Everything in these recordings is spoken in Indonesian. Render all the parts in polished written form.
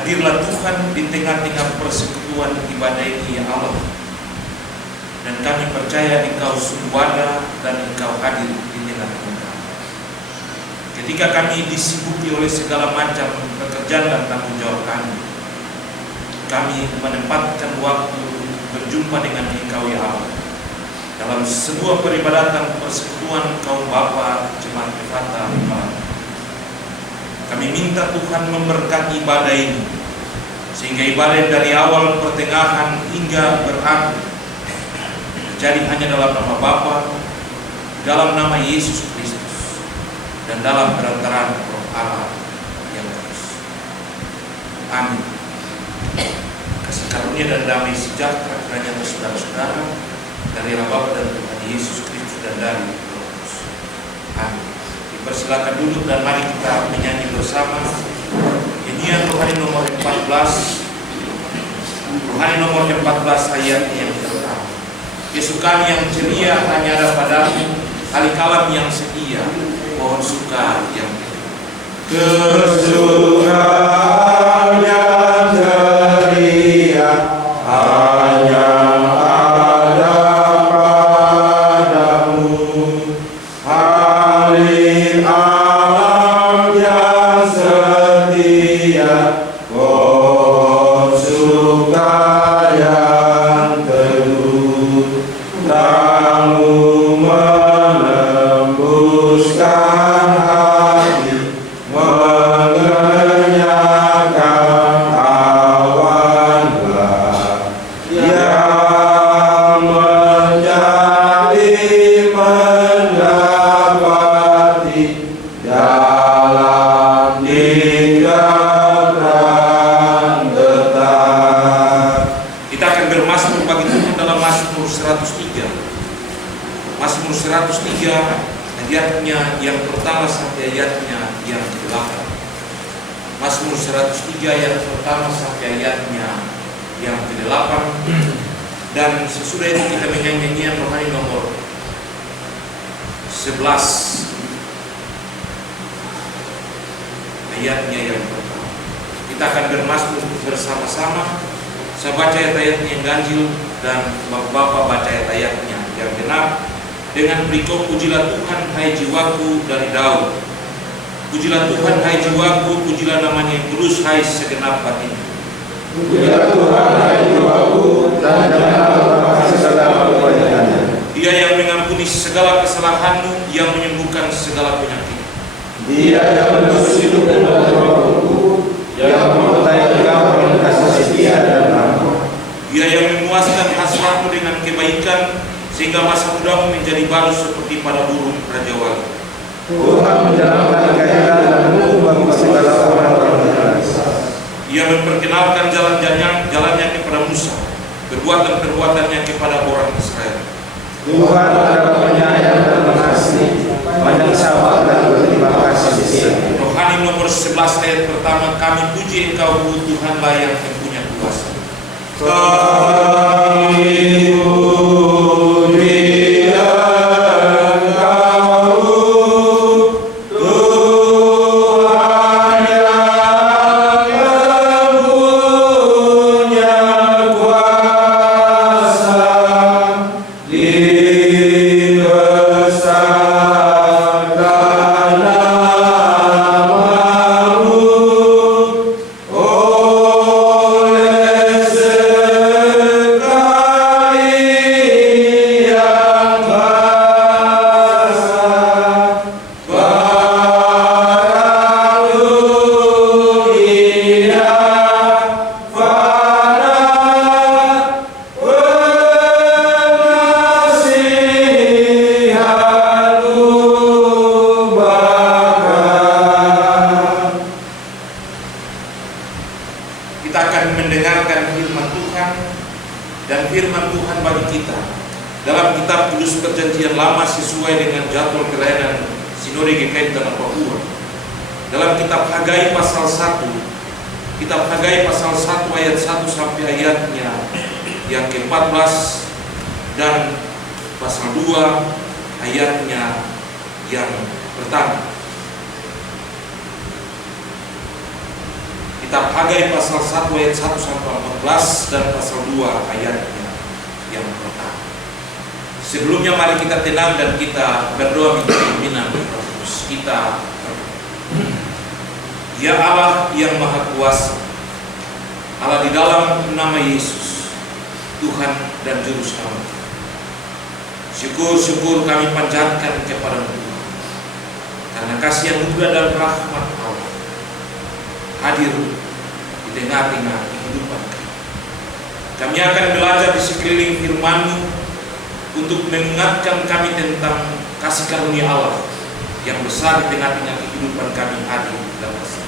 Hadirlah Tuhan di tengah-tengah persekutuan ibadah ini, ya Allah. Dan kami percaya Engkau sungguh ada dan Engkau hadir di tengah-tengah kami. Ketika kami disibuki oleh segala macam pekerjaan dan tanggung jawab kami menempatkan waktu untuk berjumpa dengan Engkau, ya Allah, dalam sebuah peribadatan persekutuan kaum Bapa Jemaat Effatah. Kami minta Tuhan memberkati ibadah ini, sehingga ibadah dari awal, pertengahan hingga berakhir jadi hanya dalam nama Bapa, dalam nama Yesus Kristus, dan dalam perantaraan Roh Allah yang kudus. Amin. Kasih karunia dan damai sejahtera kiranya atas saudara-saudara dari Allah Bapa dan Tuhan Yesus Kristus dan dari Roh Kudus. Amin. Dipersilakan duduk dan mari kita menyanyi bersama nyanyian rohani nomor 14. Rohani nomor 14 ayat yang pertama. Kesukaan yang ceria hanya ada padamu, hari kalam yang setia, pohon suka yang kesukaan yang ceria hanya ada padamu, hari alam yang setia, pohon suka yang teduh, tamu menembuskan hati, mengenyangkan awanlah yang menjadi mendapati dalam ikatan tetap. Kita akan bermazmur bagi Tuhan dalam Mazmur 103. Mazmur 103 ayatnya yang pertama sampai ayatnya yang ke-8. Mazmur 103 ayat pertama sampai ayatnya yang ke-8. Dan sesudah itu kita menyanyi nyanyian rohani nomor 11 ayatnya yang pertama. Kita akan bermazmur bersama-sama. Saya baca ayat-ayatnya yang ganjil dan Bapak baca ayat-ayatnya yang genap dengan berikut: pujilah Tuhan hai jiwaku dari Daud. Pujilah Tuhan hai jiwaku, pujilah namanya yang kudus hai segenap batin. Pujilah Tuhan hai jiwaku dan janganlah lupakan segala kebaikannya. Dia yang mengampuni segala kesalahanmu, yang menyembuhkan segala penyakit. Dia yang menebus hidupmu dari rohku, yang menyertai engkau dengan kasih setia dan rahmat. Dia yang memuaskan hasratmu dengan kebaikan, sehingga masa mudamu menjadi baru seperti pada burung raja wali. Tuhan menjalankan keadilan dan hukum bagi segala orang-orang benar. Ia memperkenalkan jalannya kepada Musa, perbuatan-perbuatannya kepada orang Israel. Tuhan adalah penyayang dan mengasihi, banyak sabar dan berterima kasih setia. Rohani nomor 11 ayat pertama, kami puji Engkau Tuhanlah yang mempunyai kuasa. Kami puji Engkau, Tuhan yang mempunyai kuasa, dibesarkan namamu oleh sekali yang kuasa. Barang dunia fana, penasihatmu bakal. Kita akan mendengarkan firman Tuhan, dan firman Tuhan bagi kita dalam kitab Kudus Perjanjian Lama sesuai dengan jadwal kelayanan Sinode GKI Tanah Papua. Dalam kitab Hagai pasal 1, kitab Hagai pasal 1 ayat 1 sampai ayatnya yang ke-14, dan pasal 2 ayatnya yang pertama. Kitab Hagai pasal 1 ayat 1 sampai 14 dan pasal 2 ayatnya yang pertama. Sebelumnya mari kita tenang dan kita berdoa minta pimpinan Roh Kudus. Kita Ya Allah yang Maha Kuasa, Allah di dalam nama Yesus, Tuhan dan Juru Selamat. Syukur kami panjatkan kepada Tuhan, karena kasih anugerah dan rahmat Allah hadir di tengah-tengah kehidupan kami. Kami akan belajar di sekeliling firman-Mu untuk mengingatkan kami tentang kasih karunia Allah yang besar di tengah-tengah kehidupan kami hari dan masa.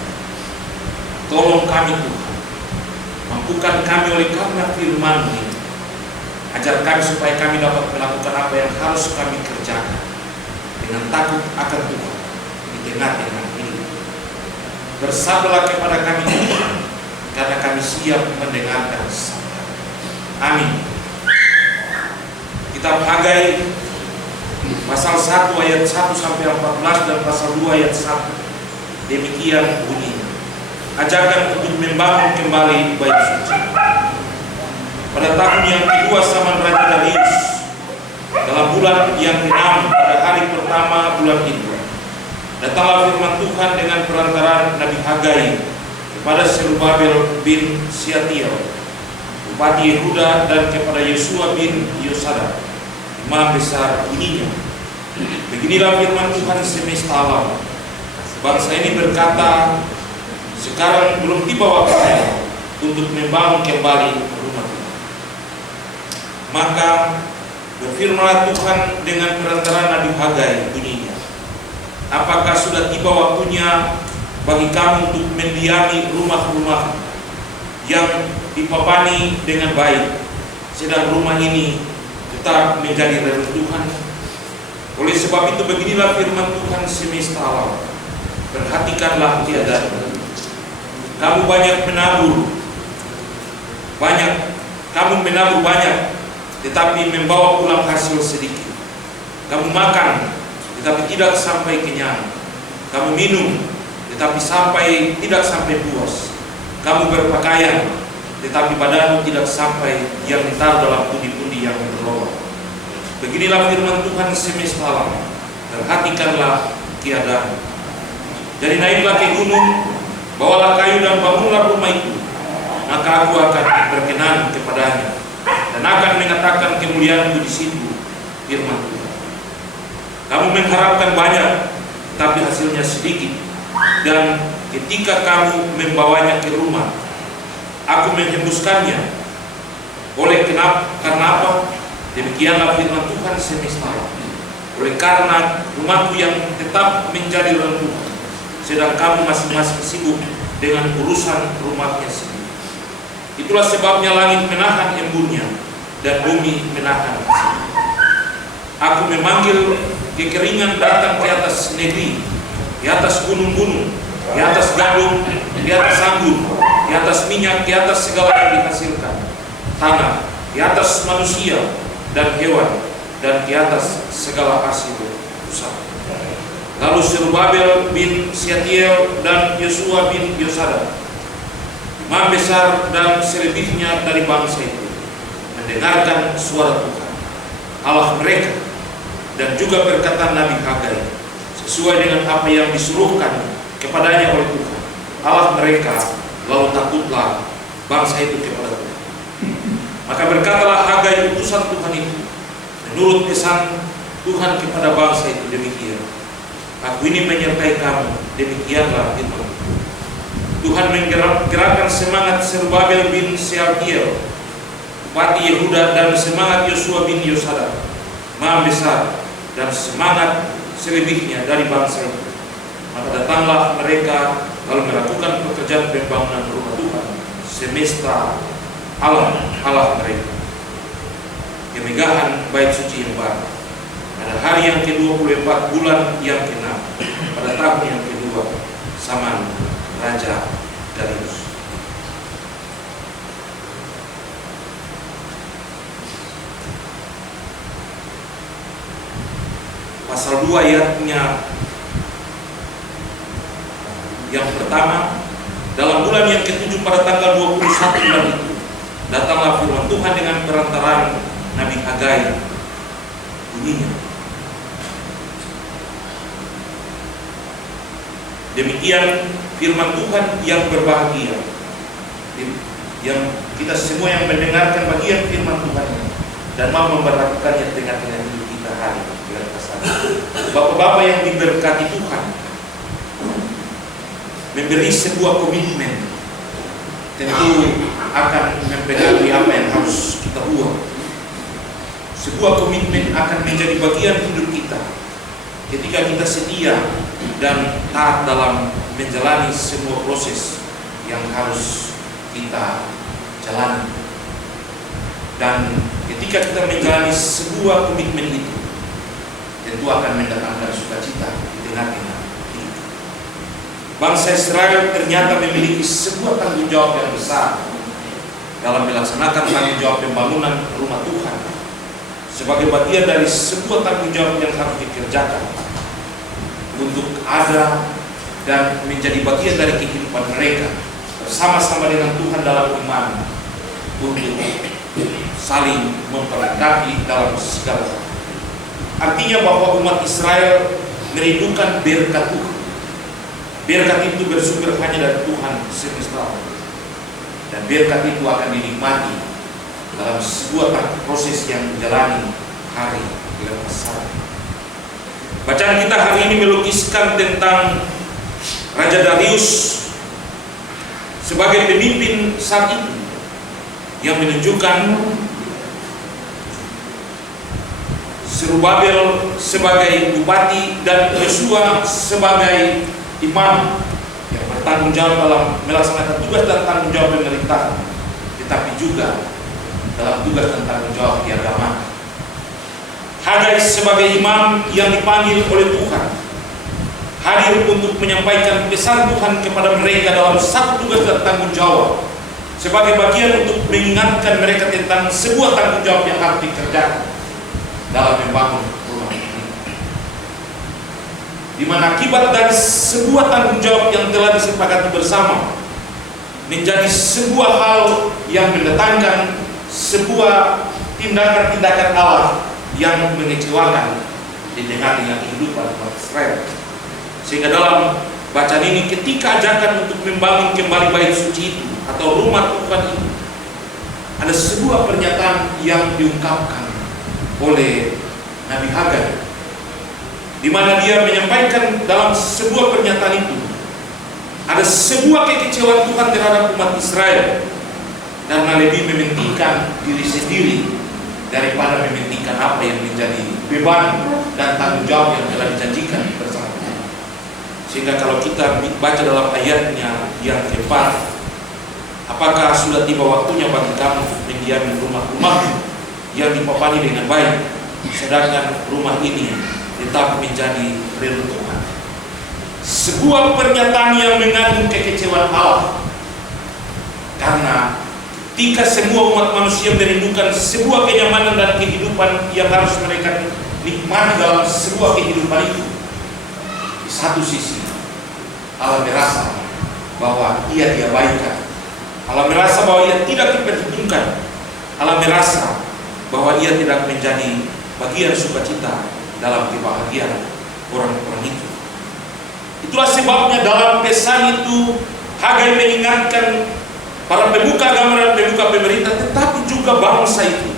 Tolong kami Tuhan, mampukan kami oleh karena firman-Mu ini. Ajar kami supaya kami dapat melakukan apa yang harus kami kerjakan dengan takut akan Tuhan di tengah-tengah ini. Bersabarlah kepada kami Tuhan, karena kami siap mendengarkan sabda. Amin. Kitab Hagai pasal 1 ayat 1 sampai 14 dan pasal 2 ayat 1. Demikian bunyinya. Ajakan untuk membangun kembali bait suci. Pada tahun yang kedua zaman Raja Darius, dalam bulan yang ke-6 pada hari pertama bulan itu, datanglah firman Tuhan dengan perantaraan Nabi Hagai kepada Zerubabel bin Syatiel, bupati Yehuda, dan kepada Yosua bin Yosadak, imam besar, bunyinya. Beginilah firman Tuhan semesta alam. Bangsa ini berkata, sekarang belum tiba waktunya untuk membangun kembali rumah Tuhan. Maka berfirmanlah Tuhan dengan perantaraan Nabi Hagai, bunyinya. Apakah sudah tiba waktunya bagi kamu untuk mendiami rumah-rumah yang dipapani dengan baik, sedang rumah ini tetap menjadi reruntuhan? Oleh sebab itu beginilah firman Tuhan semesta alam. Perhatikanlah keadaan. Kamu menabur banyak, tetapi membawa pulang hasil sedikit. Kamu makan, tetapi tidak sampai kenyang. Kamu minum, tetapi tidak sampai puas. Kamu berpakaian, tetapi badanmu tidak sampai yang ditaruh dalam pundi-pundi yang berlobang. Beginilah firman Tuhan semesta alam. Perhatikanlah keadaan. Jadi naiklah ke gunung, bawalah kayu dan bangunlah rumah itu, maka aku akan berkenan kepadanya dan akan mengatakan kemuliaan-Ku di situ, firman Tuhan. Kamu mengharapkan banyak, tapi hasilnya sedikit, dan ketika kamu membawanya ke rumah, aku menghembuskannya. Karena apa? Demikianlah firman Tuhan semesta alam. Oleh karena rumahku yang tetap menjadi reruntuhan, sedang kamu masing-masing sibuk dengan urusan rumahnya sendiri. Itulah sebabnya langit menahan embunnya dan bumi menahan hasilnya. Aku memanggil kekeringan datang ke atas negeri, di atas gunung-gunung, di atas gandum, di atas anggur, di atas minyak, di atas segala yang dihasilkan tanah, di atas manusia dan hewan, dan di atas segala hasil usaha. Lalu Zerubabel bin Syatiel dan Yosua bin Yosadak, imam besar dan selebihnya dari bangsa itu, mendengarkan suara Tuhan Allah mereka, dan juga perkataan Nabi Hagai, sesuai dengan apa yang disuruhkan kepadanya oleh Tuhan Allah mereka. Lalu takutlah bangsa itu kepada Tuhan. Maka berkatalah Hagai utusan Tuhan itu menurut pesan Tuhan kepada bangsa itu, demikian. Aku ini menyertai kamu, demikianlah firman Tuhan. Menggerakkan semangat Zerubabel bin Syatiel, bupati Yehuda, dan semangat Yosua bin Yosadak, imam besar, dan semangat selebihnya dari bangsa itu. Maka datanglah mereka lalu melakukan pekerjaan pembangunan rumah Tuhan semesta alam Allah mereka. Kemegahan bait suci yang baru pada hari yang ke-24 bulan yang ke-6 pada tahun yang kedua zaman Raja Darius. Pasal 2 ayatnya yang pertama, dalam bulan yang ke-7 pada tanggal 21 bulan itu, datanglah firman Tuhan dengan perantaraan Nabi Hagai. Bunyinya, demikian firman Tuhan yang berbahagia, yang kita semua yang mendengarkan bagian firman Tuhan ini dan mau memperhatikannya tengah-tengah hidup kita hari bulan puasa. Bapak-bapak yang diberkati Tuhan, memberi sebuah komitmen tentu akan mempengaruhi apa yang harus kita buat. Sebuah komitmen akan menjadi bagian hidup kita ketika kita setia dan taat dalam menjalani semua proses yang harus kita jalani. Dan ketika kita menjalani sebuah komitmen itu, tentu akan mendatangkan sukacita di tengah-tengah hidup. Bangsa Israel ternyata memiliki sebuah tanggung jawab yang besar dalam melaksanakan tanggung jawab pembangunan rumah Tuhan sebagai bagian dari sebuah tanggung jawab yang harus dikerjakan untuk ada dan menjadi bagian dari kehidupan mereka bersama-sama dengan Tuhan dalam iman, untuk saling memperlengkapi dalam segala hal. Artinya bahwa umat Israel merindukan berkat Tuhan. Berkat itu bersumber hanya dari Tuhan semesta, dan berkat itu akan dinikmati dalam sebuah proses yang menjalani hari lepas hari. Bacaan kita hari ini melukiskan tentang Raja Darius sebagai pemimpin saat itu, yang menunjukkan Zerubabel sebagai bupati dan Yosua sebagai imam yang bertanggung jawab dalam melaksanakan tugas dan tanggung jawab pemerintahan, tetapi juga dalam tugas dan tanggung jawab keagamaan. Hagai sebagai imam yang dipanggil oleh Tuhan hadir untuk menyampaikan pesan Tuhan kepada mereka dalam satu tugas dan tanggung jawab, sebagai bagian untuk mengingatkan mereka tentang sebuah tanggung jawab yang harus dikerjakan dalam membangun rumah ini, di mana akibat dari sebuah tanggung jawab yang telah disepakati bersama menjadi sebuah hal yang mendatangkan sebuah tindakan-tindakan Allah yang mengecewakan di tengah-tengah kehidupan umat Israel. Sehingga dalam bacaan ini, ketika ajakan untuk membangun kembali bait suci itu atau rumah Tuhan itu, ada sebuah pernyataan yang diungkapkan oleh Nabi Hagai, di mana dia menyampaikan dalam sebuah pernyataan itu ada sebuah kekecewaan Tuhan terhadap umat Israel karena lebih mementingkan diri sendiri daripada mementingkan apa yang menjadi beban dan tanggung jawab yang telah dijanjikan bersama. Sehingga kalau kita baca dalam ayatnya yang keempat, apakah sudah tiba waktunya bagi kamu untuk mendiami rumah-rumahmu yang dipapani dengan baik, sedangkan rumah ini tetap menjadi reruntuhan. Sebuah pernyataan yang mengandung kekecewaan Allah, karena ketika semua umat manusia merindukan sebuah kenyamanan dan kehidupan yang harus mereka nikmati dalam sebuah kehidupan itu, di satu sisi Allah merasa bahwa ia diabaikan, Allah merasa bahwa ia tidak diperhitungkan, Allah merasa bahwa ia tidak menjadi bagian sukacita dalam kebahagiaan orang-orang itu. Itulah sebabnya dalam pesan itu Hagai mengingatkan para pemuka agama dan pemuka pemerintah, tetapi juga bangsa itu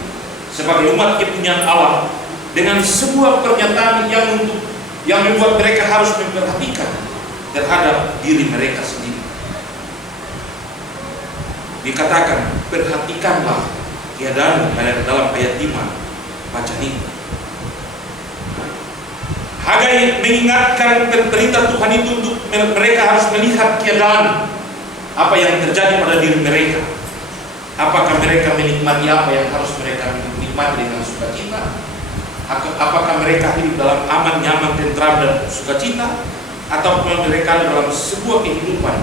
sebagai umat kepunyaan Allah, dengan sebuah pernyataan yang membuat mereka harus memperhatikan terhadap diri mereka sendiri. Dikatakan, perhatikanlah keadaan dalam ayat 5 baca ini. Hagai mengingatkan perintah Tuhan itu untuk mereka harus melihat keadaan apa yang terjadi pada diri mereka. Apakah mereka menikmati apa yang harus mereka nikmati dengan sukacita? Apakah mereka hidup dalam aman, nyaman, tentram dan sukacita? Atau mereka dalam sebuah kehidupan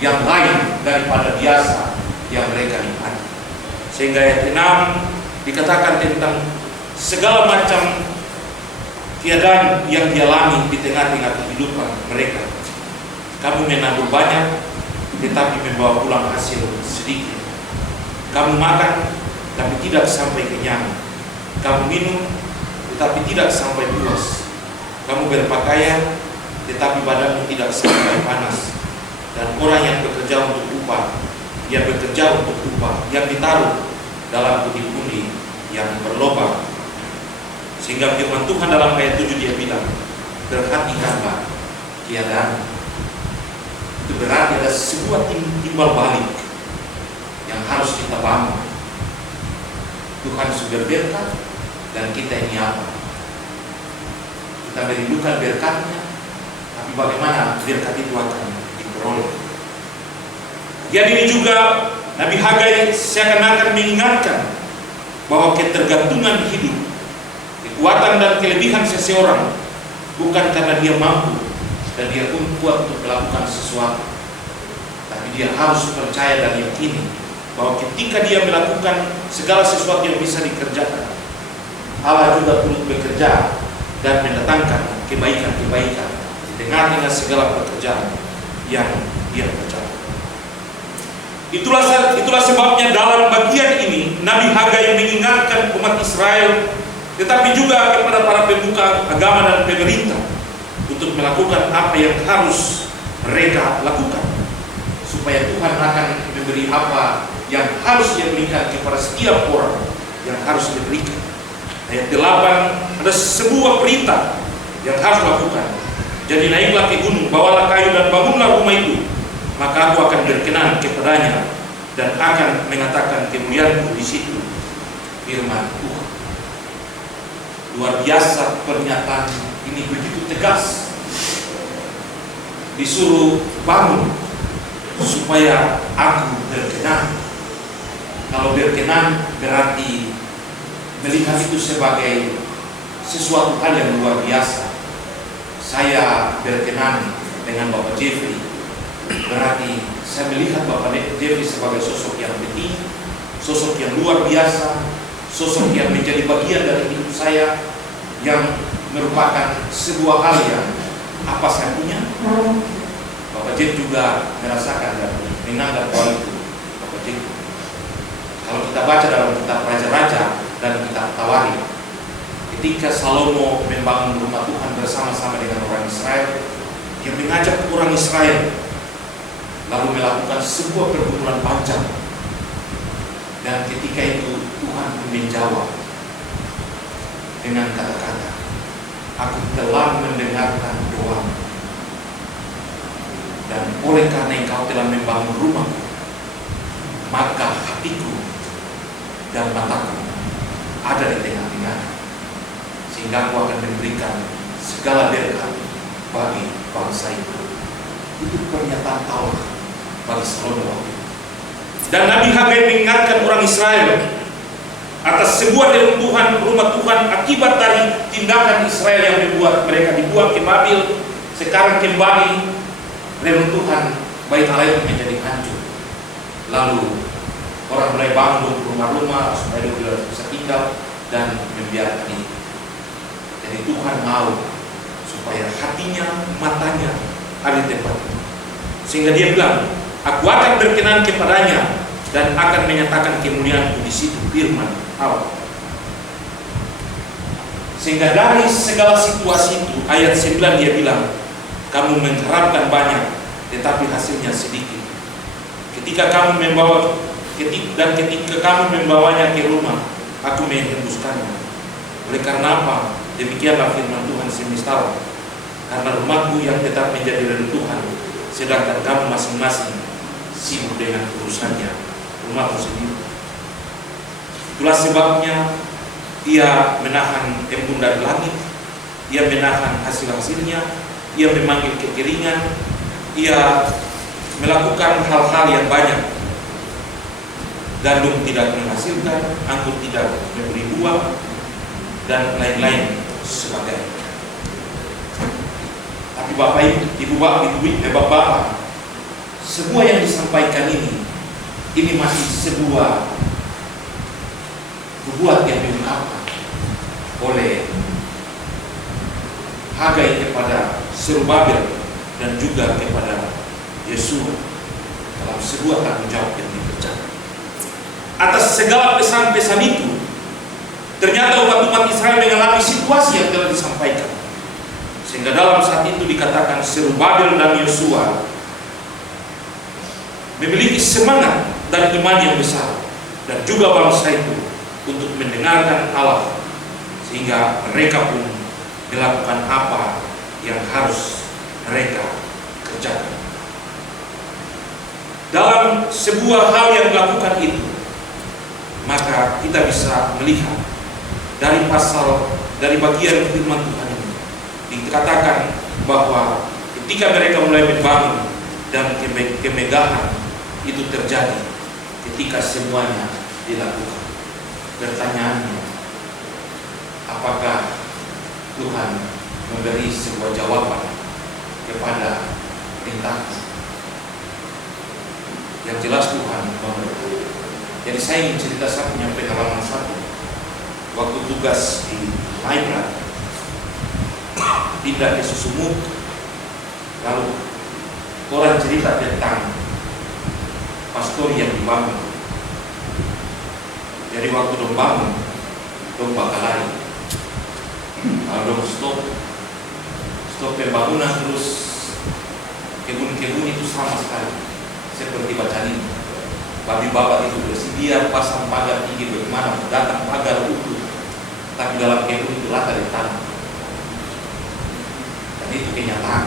yang lain daripada biasa yang mereka nikmati? Sehingga ayat 6 dikatakan tentang segala macam keadaan yang dialami di tengah-tengah kehidupan mereka. Kamu menabur banyak, tetapi membawa pulang hasil sedikit. Kamu makan, tapi tidak sampai kenyang. Kamu minum, tetapi tidak sampai puas. Kamu berpakaian, tetapi badanmu tidak sampai panas. Dan orang yang bekerja untuk upah, dia bekerja untuk upah yang ditaruh dalam pundi-pundi yang berlobang. Sehingga firman Tuhan dalam ayat 7 dia bilang, perhatikanlah keadaan. Itu berarti ada sebuah timbal balik yang harus kita bangun. Tuhan sudah berkat, dan kita ini apa? Kita merindukan berkatnya, tapi bagaimana berkat itu akan diperoleh? Jadi ini juga Nabi Hagai seakan-akan mengingatkan bahwa ketergantungan hidup, kekuatan dan kelebihan seseorang bukan karena dia mampu dan dia pun kuat untuk melakukan sesuatu, tapi dia harus percaya dan yakini bahwa ketika dia melakukan segala sesuatu yang bisa dikerjakan, Allah juga turut bekerja dan mendatangkan kebaikan-kebaikan di tengah-tengah segala pekerjaan yang dia kerjakan. Itulah sebabnya dalam bagian ini Nabi Hagai mengingatkan umat Israel, tetapi juga kepada para pemuka agama dan pemerintah untuk melakukan apa yang harus mereka lakukan, supaya Tuhan akan memberi apa yang harus dia berikan kepada setiap orang yang harus diberikan. Ayat 8, ada sebuah perintah yang harus lakukan. Jadi naiklah ke gunung, bawalah kayu dan bangunlah rumah itu, maka aku akan berkenan kepadanya dan akan mengatakan kemuliaanku di situ. Firman Tuhan. Luar biasa pernyataan ini, begitu tegas. Disuruh bangun supaya aku berkenan. Kalau berkenan berarti melihat itu sebagai sesuatu hal yang luar biasa. Saya berkenan dengan Bapak Jeffrey, berarti saya melihat Bapak Jeffrey sebagai sosok yang penting, sosok yang luar biasa, sosok yang menjadi bagian dari hidup saya, yang merupakan sebuah hal yang apa saya punya. Bapak Jeff juga merasakan dan menganggap hal itu. Bapak Jeff, kalau kita baca dalam kitab Raja-Raja dan kitab Tawarikh, ketika Salomo membangun rumah Tuhan bersama-sama dengan orang Israel, dia mengajak orang Israel lalu melakukan sebuah pergumulan panjang, dan ketika itu Tuhan menjawab dengan kata-kata, aku telah mendengarkan doamu, dan oleh karena engkau telah membangun rumahku, maka hatiku dan mataku ada di tengah-tengah, sehingga aku akan memberikan segala berkat bagi bangsa itu. Itu pernyataan Allah bagi Salomo. Dan Nabi Hagai mengingatkan orang Israel atas sebuah neruntuhan rumah Tuhan akibat dari tindakan Israel yang membuat mereka dibuang ke Babil. Sekarang kembali neruntuhan bait Allah itu menjadi hancur. Lalu orang mulai bangun rumah-rumah supaya dia bisa tinggal dan membiarkan ini. Jadi Tuhan mau supaya hatinya, matanya ada di tempat itu. Sehingga dia bilang, aku akan berkenan kepadanya dan akan menyatakan kemuliaanku di situ. Firman Allah. Sehingga dari segala situasi itu, ayat 9 dia bilang, kamu mengharapkan banyak, tetapi hasilnya sedikit. Ketika kamu membawanya ke rumah, aku menghembuskannya. Oleh karena apa? Demikianlah firman Tuhan semesta, karena rumahku yang tetap menjadi reruntuhan, sedangkan kamu masing-masing sibuk dengan urusannya, rumahmu sendiri. Itulah sebabnya ia menahan embun dari langit, ia menahan hasil-hasilnya, ia memanggil kekeringan, ia melakukan hal-hal yang banyak. Gandum tidak menghasilkan, anggur tidak memberi buah, dan lain-lain sebagainya. Tapi Bapak Ibu, Bapak, semua yang disampaikan ini masih sebuah nubuat yang diungkapkan oleh Hagai kepada Zerubabel dan juga kepada Yesua. dalam sebuah tanggung jawab yang dikerjakan. Atas segala pesan-pesan itu, ternyata umat Israel mengalami situasi yang telah disampaikan. Sehingga dalam saat itu dikatakan Zerubabel dan Yosua memiliki semangat dan iman yang besar, dan juga bangsa itu untuk mendengarkan Allah, sehingga mereka pun melakukan apa yang harus mereka kerjakan. Dalam sebuah hal yang dilakukan itu, maka kita bisa melihat dari bagian firman Tuhan ini dikatakan bahwa ketika mereka mulai membangun dan kemegahan itu terjadi ketika semuanya dilakukan. Pertanyaannya, apakah Tuhan memberi sebuah jawaban kepada perintah? Yang jelas Tuhan memberi. Jadi saya ingin cerita satu pengalaman satu. Waktu tugas di Maibra, pindah ke Susumuk, lalu orang cerita tentang pastor yang dibangun. Jadi waktu dong bangun, dong bakal lari. Kalau dong stop pembangunan, terus kebun-kebun itu sama sekali seperti bacaan ini. Babi bapak itu bersedia pasang pagar tinggi bagaimana, datang pagar utuh, tapi dalam kebun itu rata di tanah. Dan itu kenyataan.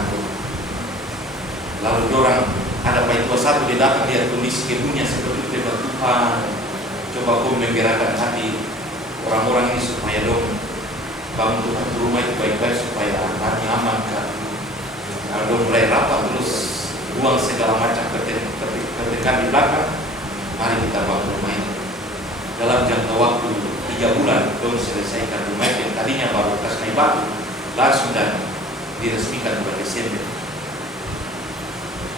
Lalu orang ada Pak Tua satu, dia datang lihat kondisi kebunnya seperti itu. Tuhan, coba kau menggerakkan hati orang-orang ini supaya dong bangun Tuhan di rumah itu baik-baik supaya kami aman kan. Kalau dong mulai rapat terus buang segala macam ketekan di belakang. Mari kita bangun rumah ini. Dalam jangka waktu 3 bulan, dong selesaikan rumah yang tadinya baru kasih batu, langsung dan diresmikan pada Desember.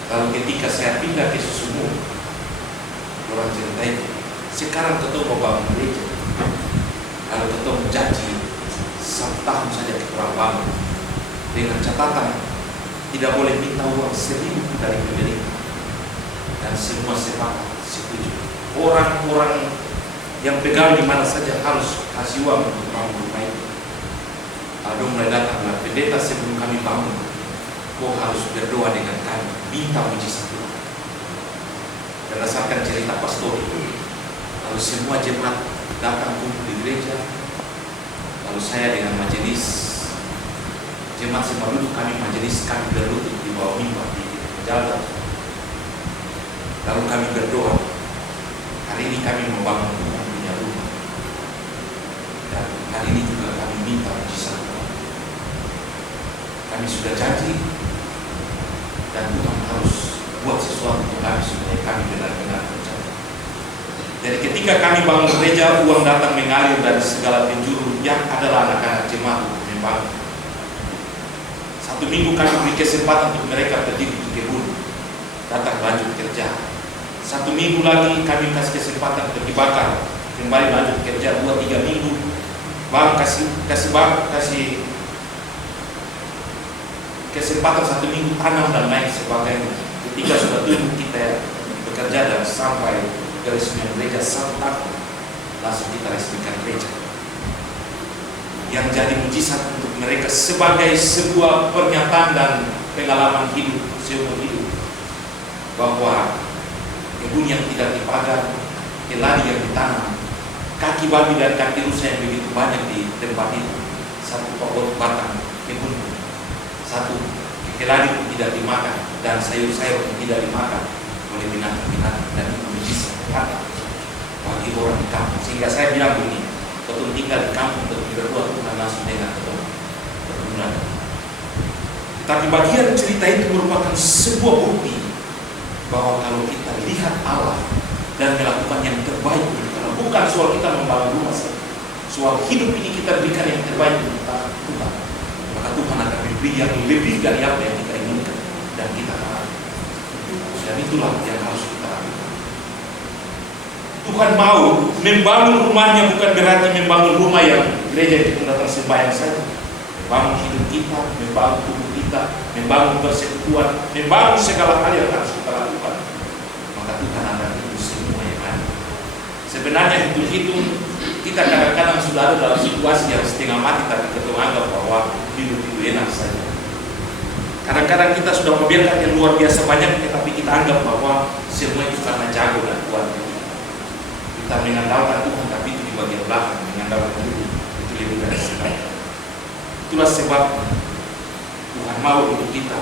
Lalu ketika saya pindah ke Susumuk, orang ceritain, sekarang ketemu bangun gereja. Kalau ketemu janji 1 tahun saja kita bangun, dengan catatan tidak boleh minta uang 1.000 dari pemerintah. Dan semua sepakat setuju. Orang-orang yang pegang di mana saja harus kasih uang untuk bangun rumah itu. Lalu mulai datanglah pendeta sebelum kami bangun, kau harus berdoa dengan kami, minta mujizat Tuhan. Berdasarkan cerita pastor itu, lalu semua jemaat datang kumpul di gereja. Lalu saya dengan majelis jemaat semua duduk, kami majelis, kami berlutut di bawah mimbar di jalan. Lalu kami berdoa, hari ini kami membangun Tuhan punya rumah, dan hari ini juga kami minta mujizat Tuhan. Kami sudah janji, dan Tuhan harus buat sesuatu untuk kami supaya kami benar-benar percaya. Jadi ketika kami bangun gereja, uang datang mengalir dari segala penjuru yang adalah anak-anak jemaat untuk membangun. 1 minggu kami beri kesempatan untuk mereka berdiri di kebun, datang lanjut kerja. 1 minggu lagi kami kasih kesempatan untuk dibakar, kembali lanjut kerja. 2-3 minggu, bang kasih kesempatan 1 minggu tanam dan lain sebagainya. Ketika sudah tumbuh kita bekerja dan sampai keresmian gereja 1 tahun, langsung kita resmikan gereja. Yang jadi mujizat untuk mereka sebagai sebuah pernyataan dan pengalaman hidup seumur hidup, bahwa kebun yang tidak dipagar, keladi yang ditanam, kaki babi dan kaki rusa yang begitu banyak di tempat itu, 1 pokok batang kebun, 1 keladi pun tidak dimakan, dan sayur-sayur pun tidak dimakan oleh binatang-binatang, dan itu mujizat bagi orang di kampung. Sehingga saya bilang begini, betul tinggal di kampung untuk berdoa Tuhan langsung dengan kebenaran. Tapi bagian cerita itu merupakan sebuah bukti bahwa kalau kita lihat Allah dan melakukan yang terbaik untuk kita, bukan soal kita membangun rumah saja, soal hidup ini kita berikan yang terbaik untuk Tuhan, maka Tuhan akan memberi yang lebih dari apa yang kita inginkan dan kita harapkan. Dan itulah yang harus kita lakukan. Tuhan mau membangun rumahnya, bukan berarti membangun rumah yang gereja itu datang sembahyang saja. Membangun hidup kita, membangun tubuh kita, membangun persekutuan, membangun segala hal yang harus kita lakukan. Maka Sebenarnya hitung-hitung kita kadang-kadang sudah ada dalam situasi yang setengah mati, tapi kita menganggap bahwa hidup itu enak saja. Kadang-kadang kita sudah membiarkan yang luar biasa banyak, tapi kita anggap bahwa semua itu karena jago dan kuat. Kita mengandalkan Tuhan, tapi itu di bagian belakang, mengandalkan Tuhan itu lebih dari sekali. Itulah sebabnya Tuhan mau untuk kita,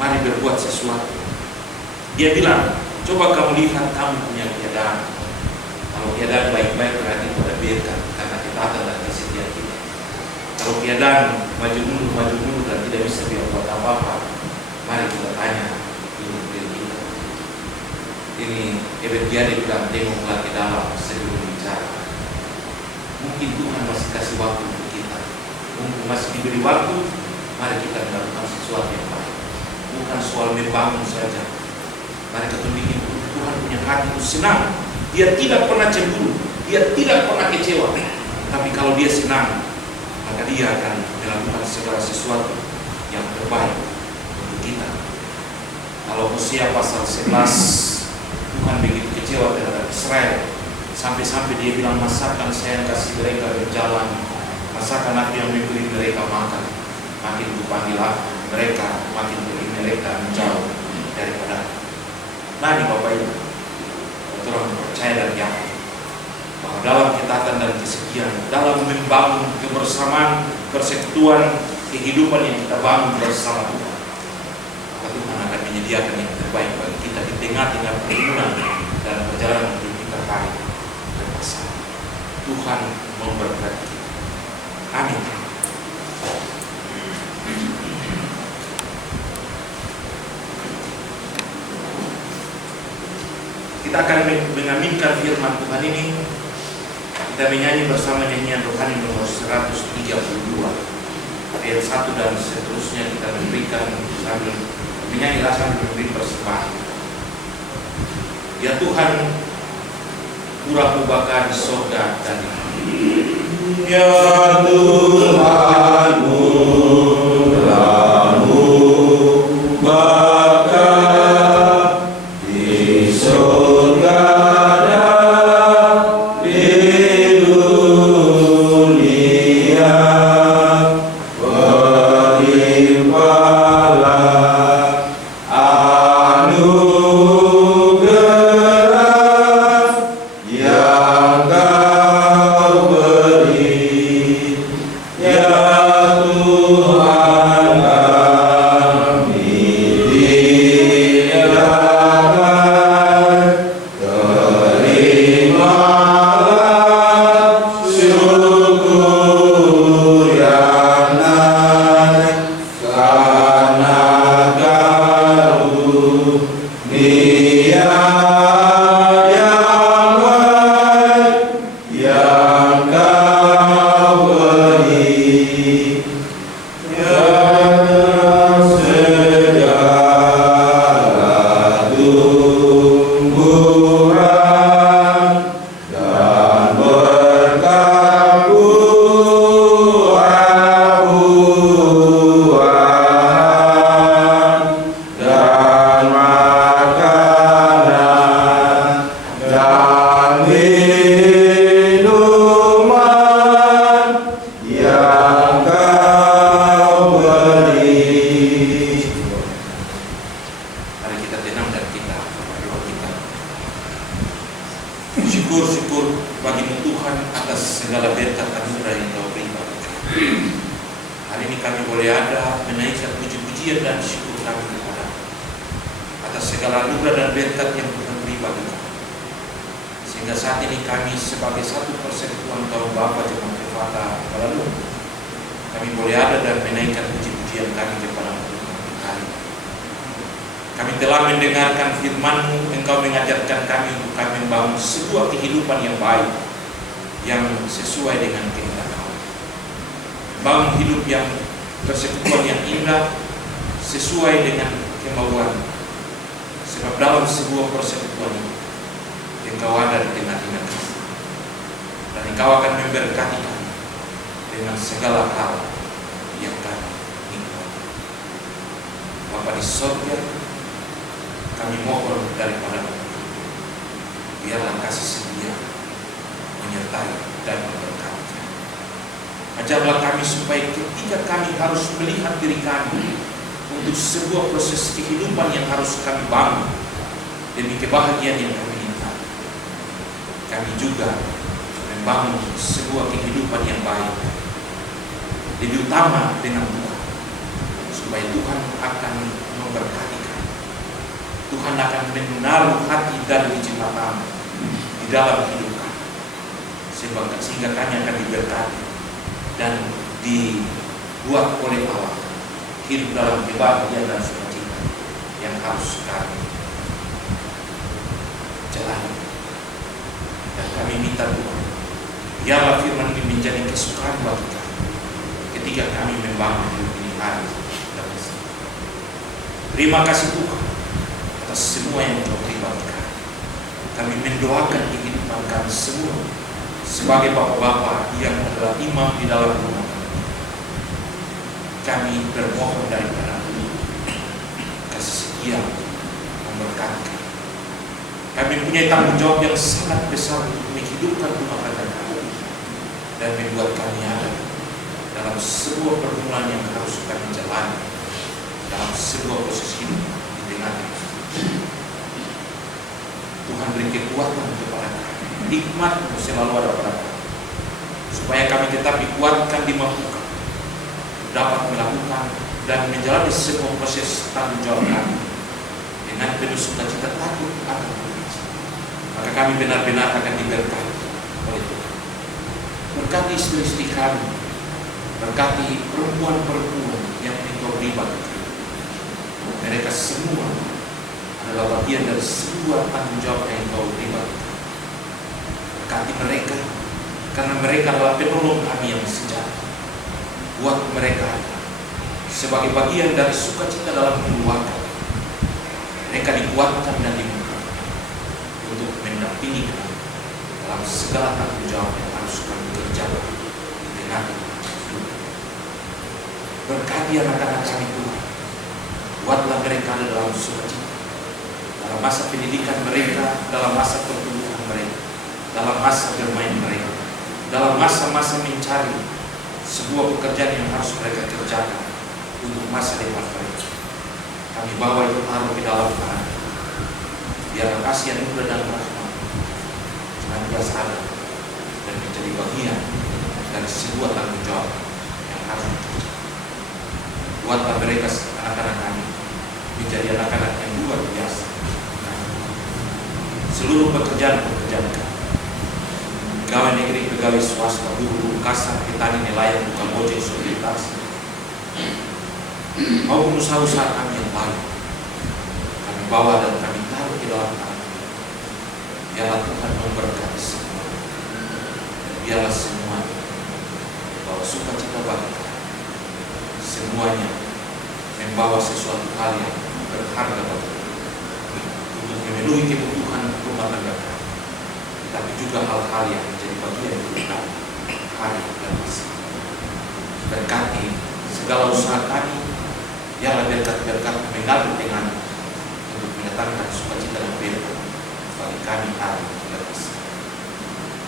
mari berbuat sesuatu. Dia bilang, coba kamu lihat kamu punya keadaan. Kalau keadaan baik-baik berarti pada biarkan, karena kita akan dan kesetiaan kita. Kalau keadaan maju mundur dan tidak bisa buat apa-apa, mari kita tanya diri kita. Ini Ebediade bilang, tengoklah ke dalam sebelum bicara. Mungkin Tuhan masih kasih waktu untuk kita. Mungkin masih diberi waktu, mari kita melakukan sesuatu yang baik. Bukan soal membangun saja. Mari kita bikin Tuhan punya hati itu senang. Dia tidak pernah cemburu, dia tidak pernah kecewa. Tapi kalau dia senang, maka dia akan melakukan segala sesuatu yang terbaik untuk kita. Kalau Hosea pasal 11, Tuhan begitu kecewa terhadap Israel, sampai-sampai dia bilang, masakan saya yang kasih mereka berjalan, masakan aku yang memberi mereka makan. Makin kupanggil aku mereka, makin beri mereka menjauh daripada. Nah, Bapak Ibu, orang percaya dan yakin bahwa dalam ketatan dan kesetiaan, dalam membangun kebersamaan, persekutuan, kehidupan yang kita bangun bersama Tuhan, maka Tuhan akan menyediakan yang terbaik bagi kita di tengah-tengah pergumulan dan perjalanan hidup kita kali bersama. Tuhan memberkati kita. Amin. Kita akan mengaminkan firman Tuhan ini. Kita menyanyi bersama nyanyian rohani nomor 132 ayat 1 dan seterusnya. Kita memberikan sambil menyanyi sambil memberi persembahan. Ya Tuhan, murah-mubahkan surga dan Ya Tuhan, murah-mubahkan di surga dan di dunia, berlimpahlah anugerah yang Kau beri. Ya Tuhan, kami dinyatakan, terimalah syukur yang naik karena karunia yang baik yang Kau beri. Ya segala tumbuhan dan berkat buah-buahan dan makanan dan minuman yang Kau beri. Mari kita tenang dan kita berdoa kita. Syukur bagimu Tuhan atas segala berkat anugerah yang Kau beri. Hari ini kami boleh ada menaikkan puji-pujian dan syukur kami kepada atas segala anugerah dan berkat yang Tuhan beri bagi kami. Sehingga saat ini kami sebagai satu persekutuan kaum Bapa Jemaat Kefata Baladu, kami boleh ada dan menaikkan puji-pujian kami kepada Tuhan hari ini. Kami telah mendengarkan firman-Mu, Engkau mengajarkan kami untuk kami membangun sebuah kehidupan yang baik, yang sesuai dengan kehendak Kau. Bangun hidup yang persekutuan yang indah, sesuai dengan kemauan. Sebab dalam sebuah persekutuan ini, Engkau ada di tengah-tengah kita. Dan Engkau akan memberkati kami dengan segala hal yang kami inginkan. Bapa di surga, kami mohon daripada biarlah kasih setia menyertai dan memberkati. Ajarlah kami supaya ketika kami harus melihat diri kami untuk sebuah proses kehidupan yang harus kami bangun demi kebahagiaan yang kami minta, kami juga membangun sebuah kehidupan yang baik, lebih utama dengan Tuhan, supaya Tuhan akan memberkati kami. Tuhan akan menaruh hati dan biji mata di dalam hidup kami, sehingga kami akan diberkati dan dibuat oleh Allah hidup dalam kebahagiaan dan sukacita yang harus kami jalani. Dan kami minta Tuhan, biarlah firman ini menjadi kesukaan bagi kami ketika kami membangun hidup ini hari dan esok. Terima kasih Tuhan atas semua yang Kau beri bagi kami. Kami mendoakan kehidupan kami semua sebagai bapak-bapak yang adalah imam di dalam rumah kami. Kami bermohon daripada kasih setia memberkati kami. Kami punya tanggung jawab yang sangat besar untuk menghidupkan rumah tangga kami dan membuat kami ada dalam sebuah pergumulan yang harus kami jalani dalam sebuah proses hidup di tengah kami. Tuhan beri kekuatan kepada kami, hikmat-Mu selalu ada pada kami, supaya kami tetap dikuatkan, dimampukan dapat melakukan dan menjalani semua proses tanggung jawab kami dengan penuh sukacita takut akan Tuhan. Maka kami benar-benar akan diberkati oleh Tuhan. Berkati istri-istri kami, berkati perempuan-perempuan yang Engkau beri bagi kami. Mereka semua adalah bagian dari sebuah tanggung jawab yang Engkau beri bagi kami. Berkati mereka, karena mereka adalah penolong kami yang sejati. Buat mereka sebagai bagian dari sukacita dalam keluarga. Mereka dikuatkan dan dimampukan untuk mendampingi kami dalam segala tanggung jawab yang harus kami kerjakan dengan Tuhan. Berkati anak-anak kami Tuhan, buatlah mereka ada dalam sukacita dalam masa pendidikan mereka, dalam masa pertumbuhan mereka, dalam masa bermain mereka, dalam masa-masa mencari sebuah pekerjaan yang harus mereka kerjakan untuk masa depan mereka. Kami bawa itu taruh ke dalam tangan. Biar kasih anugerah dan rahmat senantiasa ada dan menjadi bagian dari sebuah tanggung jawab yang harus dikerjakan. Buatlah mereka anak-anak kami menjadi anak-anak yang luar biasa. Seluruh pekerjaan-pekerjaan kami, pegawai negeri, pegawai swasta, buruh, kasar, petani, nelayan, tukang ojek, sopir taksi, maupun usaha-usaha kami yang lain, kami bawa dan kami taruh di dalam tangan. Biarlah Tuhan memberkati semua. Biarlah semua bawa sukacita bagi kami. Semuanya membawa sesuatu hal yang berharga bagi kami untuk memenuhi kebutuhan rumah tangga kami, tapi juga hal-hal yang menjadi bagian dari kami hari dan masa. Berkati segala usaha kami. Biarlah berkat-berkat mengalir dengan untuk menyatakan sukacita dan berkat bagi kami hari dan masa.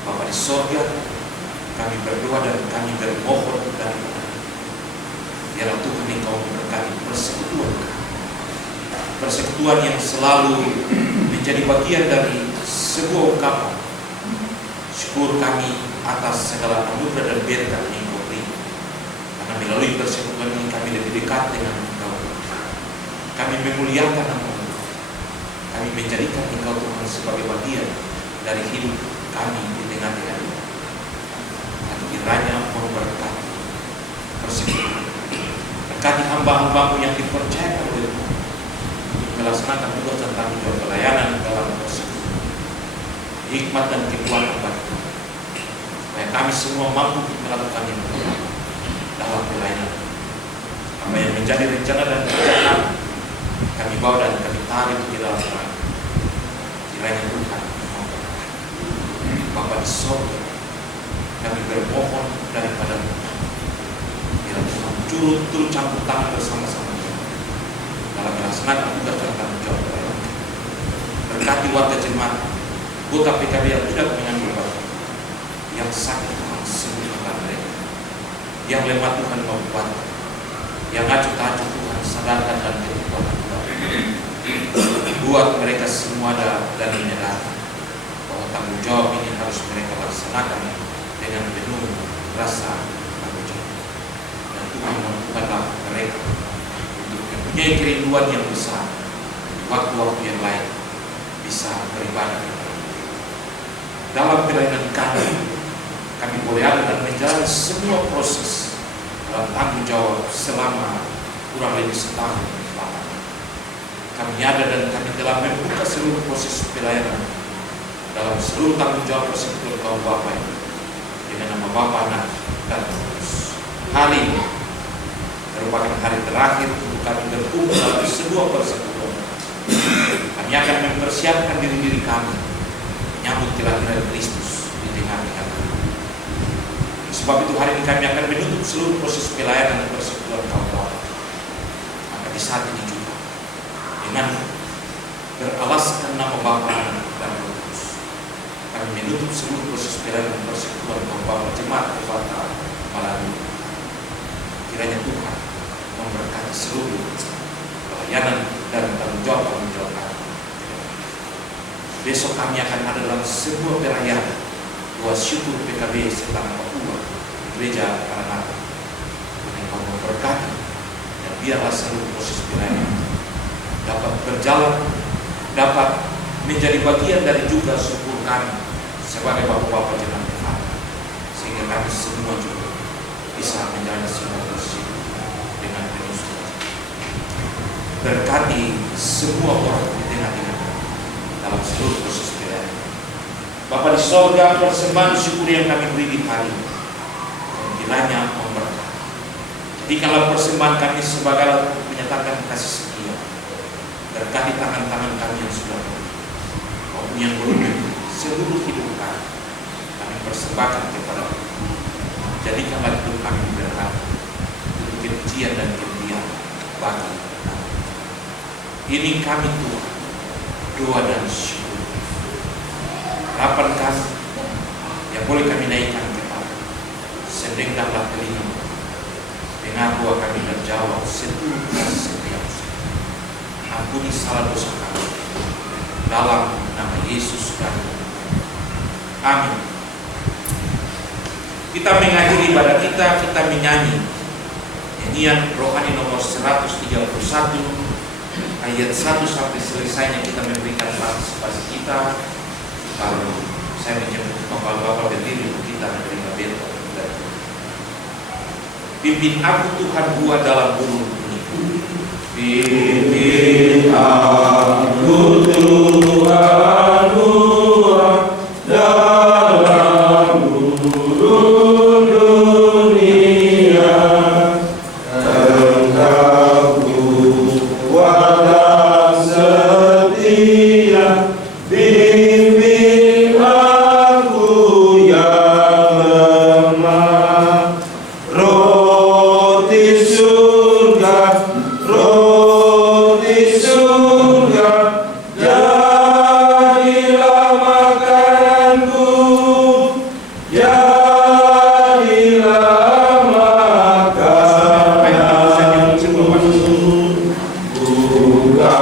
Bapa di sorga, kami berdoa dan kami bermohon daripada biarlah Tuhan Engkau memberkati persekutuan kami, persekutuan yang selalu menjadi bagian dari sebuah ungkapan syukur kami atas segala anugerah dan berkat yang Engkau beri. Karena melalui persekutuan ini kami lebih dekat dengan Engkau. Kami memuliakan nama-Mu. Kami menjadikan Engkau Tuhan sebagai bagian dari hidup kami di tengah-tengah ini. Dan kiranya memberkati persekutuan. Berkati hamba-hamba-Mu yang dipercaya oleh Tuhan untuk melaksanakan tugas dan tanggung jawab pelayanan dalam persekutuan. Hikmat dan kekuatan bagi Tuhan, supaya kami semua mampu melakukan yang terbaik dalam pelayanan. Apa yang menjadi rencana dan kerjaan kami bawa dan kami tarik di dalam tangan. Kiranya Tuhan memberkati. Bapa di sorga, kami bermohon daripada Tuhan, biar Tuhan turut campur tangan bersama-sama dalam melaksanakan tugas dan tanggung jawab pelayanan. Berkati warga jemaat anggota PKB yang tidak mengambil bagian, yang sakit Tuhan sembuhkan mereka, yang lemah Tuhan membantu, yang acuh-acuh Tuhan sadarkan dan kekuatan Tuhan. Buat mereka semua dan menyadari bahwa tanggung jawab ini harus mereka laksanakan dengan penuh rasa tanggung jawab. Dan Tuhan membukalah mereka untuk mempunyai kerinduan yang besar di waktu-waktu yang lain bisa beribadah. Dalam pelayanan kami boleh ada dan menjalani semua proses dalam tanggung jawab selama kurang lebih setahun lamanya. Kami ada dan kami telah membuka seluruh proses pelayanan dalam seluruh tanggung jawab persekutuan kaum Bapa ini dengan nama Bapa, Anak, dan Roh Kudus. Hari ini merupakan hari terakhir untuk kami berkumpul dalam sebuah persekutuan. Kami akan mempersiapkan diri kami menyambut kelahiran Kristus di tengah-tengah kami. Sebab itu hari ini kami akan menutup seluruh proses pelayanan persekutuan kaum Bapa. Maka di saat ini juga dengan beralaskan nama Bapa, Anak, dan Roh Kudus, kami menutup seluruh proses pelayanan persekutuan kaum Bapa Jemaat Kota Malawi. Kiranya Tuhan memberkati seluruh pelayanan dan tanggung jawab kami. Besok kami akan ada dalam sebuah perayaan doa syukur PKB Setang Papua di Gereja Maranatha. Tuhan memberkati dan biarlah seluruh proses pelayanan dapat berjalan, dapat menjadi bagian dari juga syukur kami sebagai bapak-bapak jemaat Tuhan, sehingga kami semua juga bisa menjalani semua proses dengan penuh sukacita. Berkati semua orang di tengah-tengah dalam seluruh proses pelayanan. Bapa di sorga, persembahan syukur yang kami beri di hari ini, kiranya memberkati. Jadikanlah persembahan kami sebagai alat menyatakan kasih setia. Berkati tangan-tangan kami yang sudah beri, maupun yang belum beri, seluruh hidup kami persembahkan kepada Tuhan. Jadikanlah hidup kami berkati untuk kebencian dan kemuliaan bagi nama. Ini kami Tuhan, doa dan syukur. Harapan kami yang boleh kami naikkan kepada sedengkanlah telinga, dengar doa kami dan jawab seluruh setiap usaha. Ampuni salah dosa kami dalam nama Yesus kami. Amin. Kita mengakhiri ibadah kita menyanyi nyanyian rohani nomor 131 ayat 1 sampai selesainya kita memberikan partisipasi kita. Lalu saya menjemput bapak-bapak berdiri untuk kita menerima berkat. Pimpin aku Tuhan buat dalam burung ini. Pimpin aku Tuhan buat dalam burung dunia. Engkau kuat dan setia. Bimbing aku yang lemah. Roti surga, jadilah makananku, jadilah makananku. Buka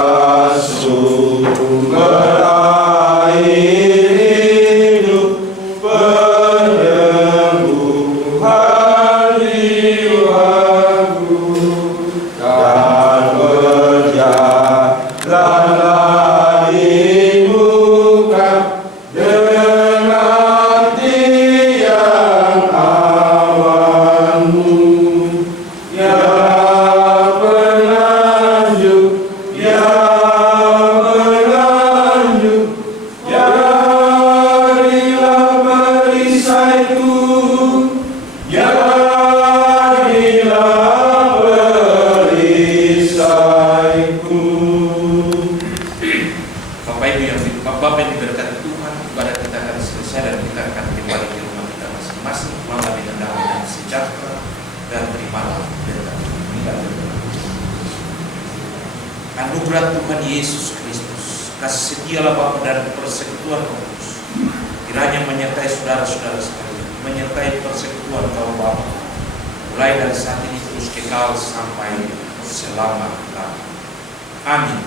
sumber air hidup, penyembuhan jiwaku, dan berjalanlah di muka dengan hati yang amanmu. Ya penanjung, ya penanjung, jadilah perisaiku, jadilah perisaiku. Bapak Ibu yang diberkati Tuhan, ibadah kita akan selesai dan kita akan kembali ke rumah kita masing-masing. Pulang dengan damai dan sejahtera, dan terimalah berkat Tuhan. Anugerah Tuhan Yesus Kristus, kasih setialah Bapa dan persekutuan Roh Kudus kiranya menyertai saudara-saudara sekalian, menyertai persekutuan kaum bapa, mulai dari saat ini terus kekal sampai selama-lamanya. Amin.